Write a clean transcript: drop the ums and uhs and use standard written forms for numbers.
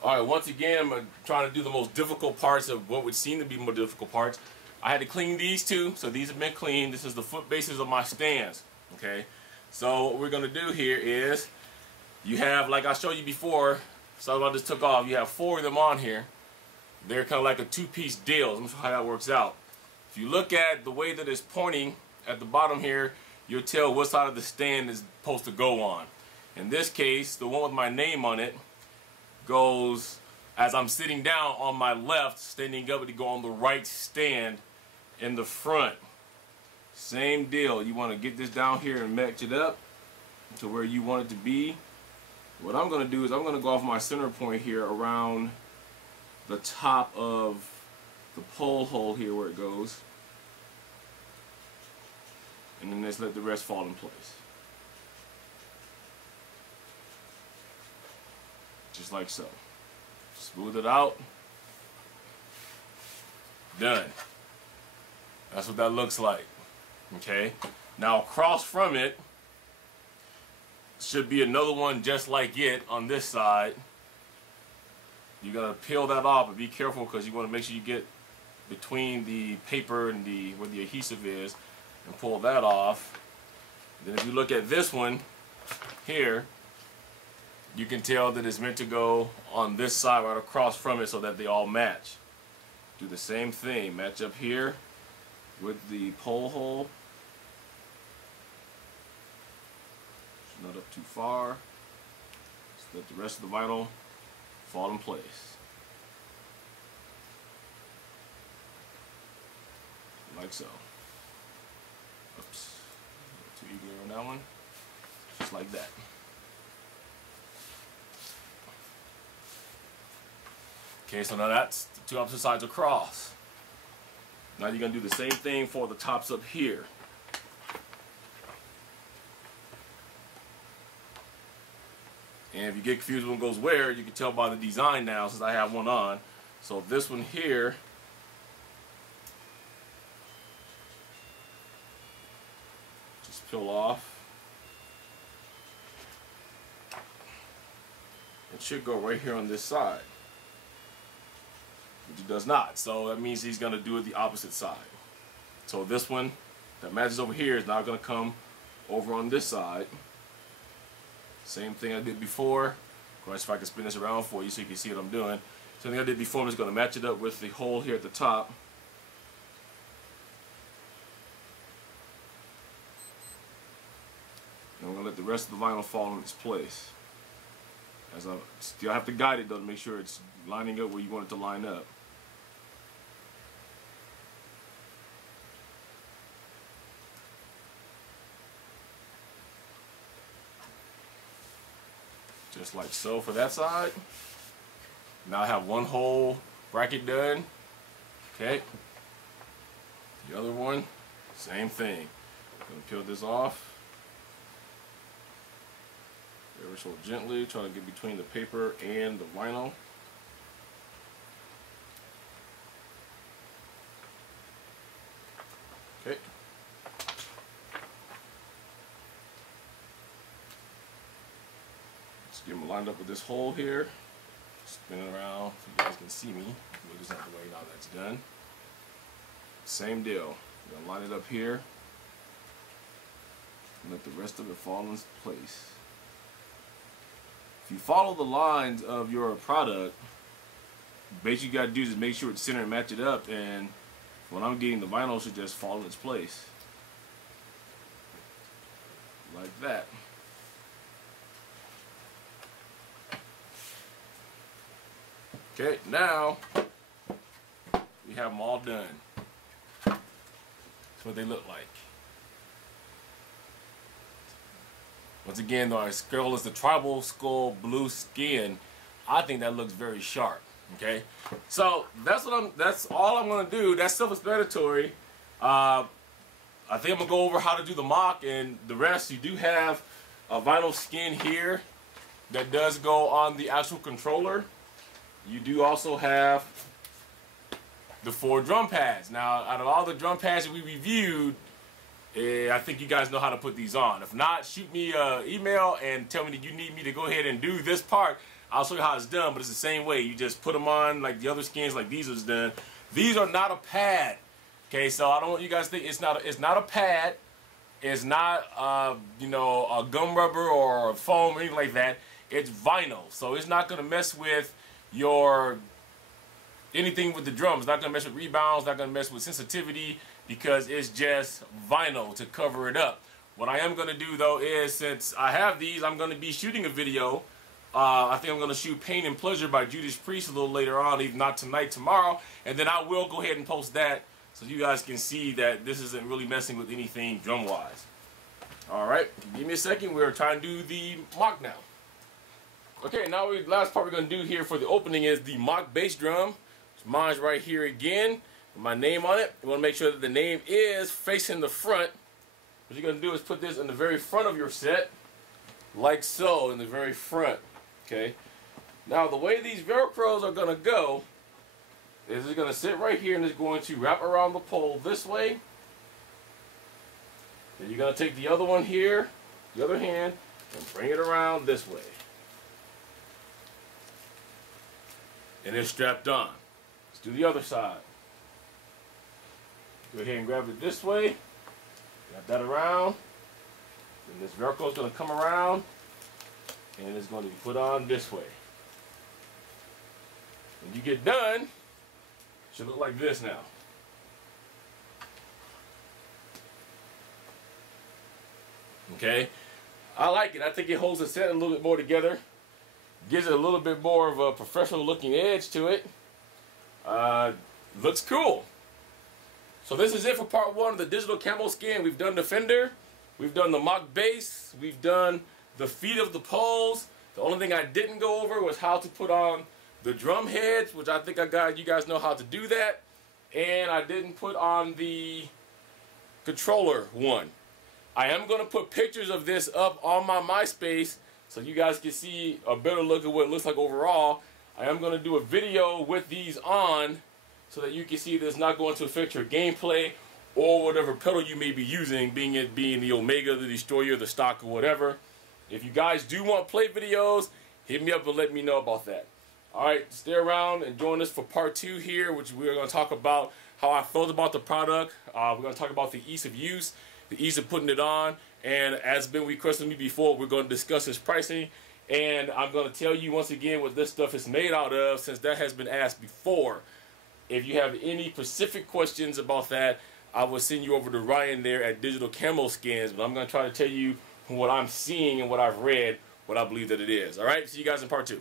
Alright, once again, I'm trying to do the most difficult parts of what would seem to be more difficult parts. I had to clean these two, so these have been cleaned. This is the foot bases of my stands. Okay, so what we're going to do here is, you have, like I showed you before, so I just took off, you have 4 of them on here. They're kind of like a 2-piece deal. Let me show you how that works out. If you look at the way that it's pointing at the bottom here, you'll tell what side of the stand is supposed to go on. In this case, the one with my name on it goes, as I'm sitting down, on my left, standing up to go on the right stand in the front. Same deal. You want to get this down here and match it up to where you want it to be. What I'm going to do is I'm going to go off my center point here around the top of the pole hole here where it goes, and then just let the rest fall in place. Just like so. Smooth it out. Done. That's what that looks like. Okay. Now across from it should be another one just like it on this side. You gotta peel that off, but be careful because you want to make sure you get between the paper and where the adhesive is, and pull that off. Then if you look at this one here, you can tell that it's meant to go on this side right across from it so that they all match. Do the same thing. Match up here with the pole hole. Not up too far. Just let the rest of the vinyl fall in place. Like so. Oops. A little too eager on that one. Just like that. Okay, so now that's the 2 opposite sides across. Now you're going to do the same thing for the tops up here. And if you get confused when it goes where, you can tell by the design now since I have one on. So this one here, just peel off. It should go right here on this side. Which it does not, so that means he's going to do it the opposite side. So this one that matches over here is now going to come over on this side. Same thing I did before. Of course, if I can spin this around for you so you can see what I'm doing. Same thing I did before, I'm just going to match it up with the hole here at the top. And I'm going to let the rest of the vinyl fall in its place. As I still have to guide it though to make sure it's lining up where you want it to line up. Just like so for that side. Now I have one whole bracket done. Okay. The other one, same thing. I'm going to peel this off. Ever so gently, trying to get between the paper and the vinyl. Okay. Let's get them lined up with this hole here. Spin it around so you guys can see me. We'll just have to wait now that's done. Same deal. We're going to line it up here. And let the rest of it fall in place. If you follow the lines of your product, basically you got to do is make sure it's centered and match it up, and when I'm getting the vinyl should just fall in its place. Like that. Okay, now we have them all done. That's what they look like. Once again, though, our skull is the tribal skull blue skin. I think that looks very sharp. Okay, so that's all I'm gonna do. That's self-explanatory. I think I'm gonna go over how to do the mock and the rest. You do have a vinyl skin here that does go on the actual controller. You do also have the 4 drum pads. Now, out of all the drum pads that we reviewed, I think you guys know how to put these on. If not, shoot me an email and tell me that you need me to go ahead and do this part. I'll show you how it's done, but it's the same way. You just put them on like the other skins, like these is done. These are not a pad. Okay, so I don't want you guys to think it's not a pad. It's not you know, a gum rubber or a foam or anything like that. It's vinyl, so it's not gonna mess with your anything with the drums. It's not gonna mess with rebounds. Not gonna mess with sensitivity because it's just vinyl to cover it up. What I am gonna do though is, since I have these, I'm gonna be shooting a video. I think I'm going to shoot Pain and Pleasure by Judas Priest a little later on, if not tonight, tomorrow. And then I will go ahead and post that so you guys can see that this isn't really messing with anything drum-wise. Alright, give me a second. We're trying to do the mock now. Okay, now the last part we're going to do here for the opening is the mock bass drum. Mine's right here again, with my name on it. You want to make sure that the name is facing the front. What you're going to do is put this in the very front of your set, like so, in the very front. Okay, now the way these Velcros are going to go is it's going to sit right here and it's going to wrap around the pole this way. Then you're going to take the other one here, the other hand, and bring it around this way. And it's strapped on. Let's do the other side. Go ahead and grab it this way. Wrap that around. Then this Velcro is going to come around. And it's going to be put on this way. When you get done, it should look like this now. Okay, I like it. I think it holds the set a little bit more together. Gives it a little bit more of a professional looking edge to it. Looks cool. So this is it for part one of the digital camo skin. We've done the Fender. We've done the mock bass. We've done the feet of the poles. The only thing I didn't go over was how to put on the drum heads, which I think you guys know how to do that. And I didn't put on the controller one. I am going to put pictures of this up on my MySpace so you guys can see a better look at what it looks like overall. I am going to do a video with these on so that you can see that it's not going to affect your gameplay or whatever pedal you may be using, being the Omega, the Destroyer, the stock, or whatever. If you guys do want play videos, hit me up and let me know about that. Alright, stay around and join us for part two here, which we're going to talk about how I felt about the product. We're going to talk about the ease of use, the ease of putting it on, and as been requested me before, we're going to discuss its pricing. And I'm going to tell you once again what this stuff is made out of, since that has been asked before. If you have any specific questions about that, I will send you over to Ryan there at Digital Camo Skins, but I'm going to try to tell you from what I'm seeing and what I've read, what I believe that it is. Alright, see you guys in part two.